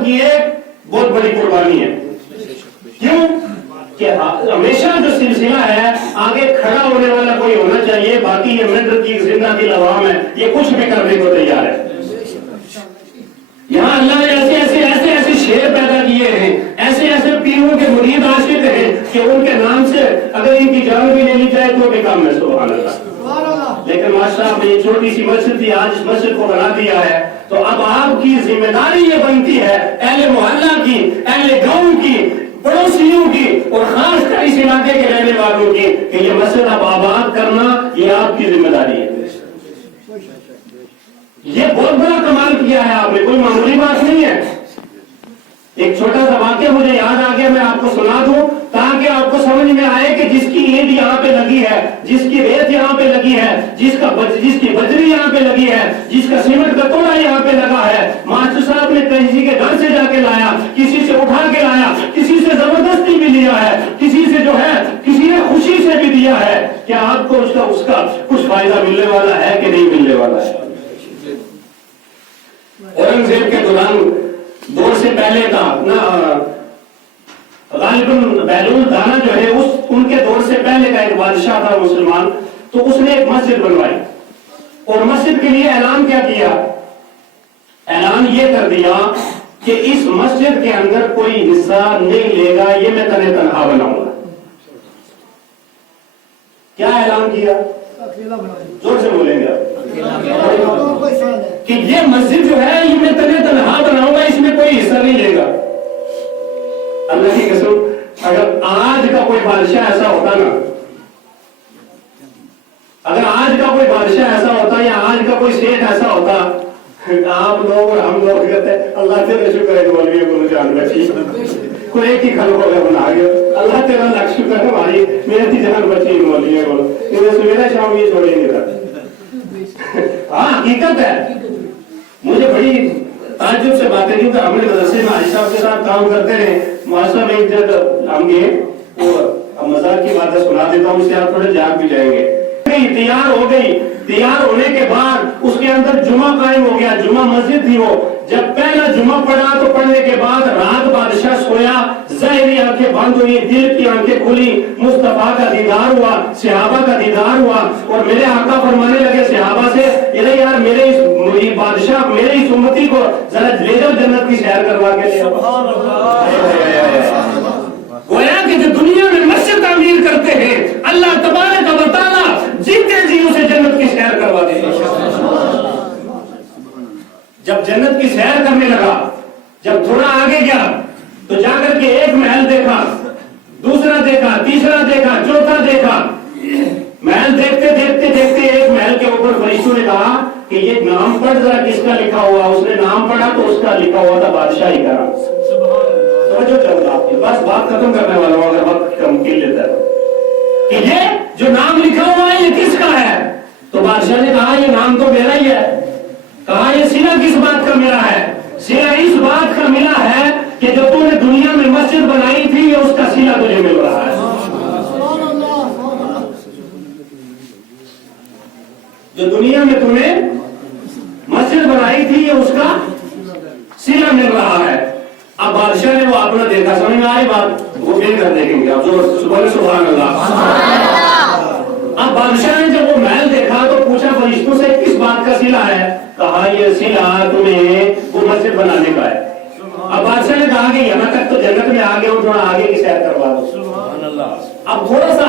آپ کی ایک بہت بڑی قربانی ہے. کیوں کہ ہمیشہ جو سلسلہ ہے آگے کھڑا ہونے والا کوئی ہونا چاہیے، باقی یہ مدر کی زندہ دل عوام ہے، یہ کچھ بھی کرنے کو تیار ہے. یہاں اللہ نے ایسے شیر پیدا کیے ہیں، ایسے پیروں کے مرید عاشق ہیں کہ ان کے نام سے اگر ان کی جان بھی لے لی جائے تو بھی کام ہے. سبحان اللہ. لیکن ماشاء اللہ یہ چھوٹی سی مسجد تھی، آج اس مسجد کو بنا دیا ہے. تو اب آپ کی ذمہ داری یہ بنتی ہے اہل محلہ کی، اہل گاؤں کی، پڑوسیوں کی، اور خاص کر اس علاقے کے رہنے والوں کی کہ یہ مسجد اب آباد کرنا یہ آپ کی ذمہ داری ہے. یہ بہت بڑا کمال کیا ہے آپ نے، کوئی معمولی بات نہیں ہے. ایک چھوٹا سا واقعہ مجھے یاد آ گیا، میں آپ کو سنا دوں تاکہ آپ کو سمجھ میں آئے کہ جس کی اینٹ یہاں پہ لگی ہے، جس کی ریت یہاں پہ لگی ہے، جس کی بجری یہاں پہ لگی ہے، جس کا سیمنٹ کا توڑا یہاں پہ لگا ہے، ماسٹر صاحب نے کسی کے گھر سے جا کے لایا، کسی سے اٹھا کے لایا، کسی سے زبردستی بھی لیا ہے، کسی سے جو ہے کسی نے خوشی سے بھی دیا ہے. کیا آپ کو اس کا کچھ فائدہ ملنے والا ہے کہ نہیں ملنے والا ہے؟ اورنگزیب کے دور سے پہلے کا غالباً بیلول دانا جو ہے ان کے دور سے پہلے کا ایک بادشاہ تھا مسلمان. تو اس نے ایک مسجد بنوائی اور مسجد کے لیے اعلان کیا کیا؟ اعلان یہ کر دیا کہ اس مسجد کے اندر کوئی حصہ نہیں لے گا، یہ میں تنہا بناؤں گا. کیا اعلان کیا؟ زور سے بولیں گے کہ یہ مسجد جو ہے یہ میں تنہا بناؤں گا، اس میں کوئی حصہ نہیں لے گا. اللہ کی قسم اگر آج کا کوئی بادشاہ ایسا ہوتا نا، اگر آج کا کوئی بادشاہ ایسا ہوتا یا آج کا کوئی سیٹ ایسا ہوتا، آپ لوگ اور ہم لوگ کہتے ہیں اللہ تیرا شکر ہے مولوی کو جان بچی، کوئی ایک ہی کھل کو بنا گیا، اللہ تیرا لاکھ شکر ہے بھائی میری جان بچی مولوی کو میرا شام یہ چھوڑیں گے تھا. ہاں حقیقت ہے. مجھے بڑی تعجب سے باتیں کیونکہ ہم نے مدرسے میں حاجی صاحب کے ساتھ کام کرتے رہے. ماشاء اللہ ایک جگہ ہم گئے اور مزاق کی باتیں سنا دیتا ہوں، اس سے آپ تھوڑے جاگ بھی جائیں گے. تیار ہو گئی، تیار ہونے کے بعد اس کے اندر جمعہ قائم ہو گیا، جمعہ مسجد تھی. وہ جب پہلا جمعہ پڑھا تو پڑھنے کے بعد رات بادشاہ سویا، ظاہری آنکھیں بند ہوئی، دل کی آنکھیں کھلی، مصطفیٰ کا دیدار ہوا، صحابہ کا دیدار ہوا. اور میرے آقا فرمانے لگے صحابہ سے یار میرے اس بادشاہ میرے اس امتی کو ذرا لے جاؤ جنت کی سیر کروا کے لے. گویا کہ جو دنیا میں مسجد تعمیر کرتے ہیں اللہ تبارک و تعالیٰ جیتے جی اسے جنت کی سیر کروا دے. جب جنت کی سیر کرنے لگا، جب تھوڑا آگے گیا تو جا کر کے ایک محل دیکھا، دوسرا دیکھا، تیسرا دیکھا، چوتھا دیکھا. محل دیکھتے دیکھتے دیکھتے ایک محل کے اوپر فرشتوں نے کہا کہ یہ نام پڑھ ذرا کس کا لکھا ہوا. اس نے نام پڑھا تو اس کا لکھا ہوا تھا بادشاہی کا نام. بس بات ختم کرنے والا ہوں اگر وقت کم کر لیتا ہے کہ یہ جو نام لکھا ہوا ہے یہ کس کا ہے. تو بادشاہ نے کہا یہ نام تو میرا ہی ہے. کہا یہ صلہ کس بات کا ملا ہے؟ صلہ اس بات کا ملا ہے کہ جو تم نے دنیا میں مسجد بنائی تھی یہ اس کا صلہ تجھے مل رہا ہے. جو دنیا میں تم نے مسجد بنائی تھی یہ اس کا صلہ مل رہا ہے. اب بادشاہ نے وہ اپنا دیکھا، سمجھ میں آئی بات؟ وہ پھر کر دیکھیں گے آپ سبحان اللہ. اب بادشاہ نے جب وہ محل دیکھا تو پوچھا فرشتوں سے کس بات کا صلہ ہے؟ کہا یہ صلہ تمہیں وہ مسجد بنانے کا ہے. اب بادشاہ نے کہا کہ یہاں تک تو جنت میں آگے ہوں، تھوڑا آگے کی سیر کروا دو. اب تھوڑا سا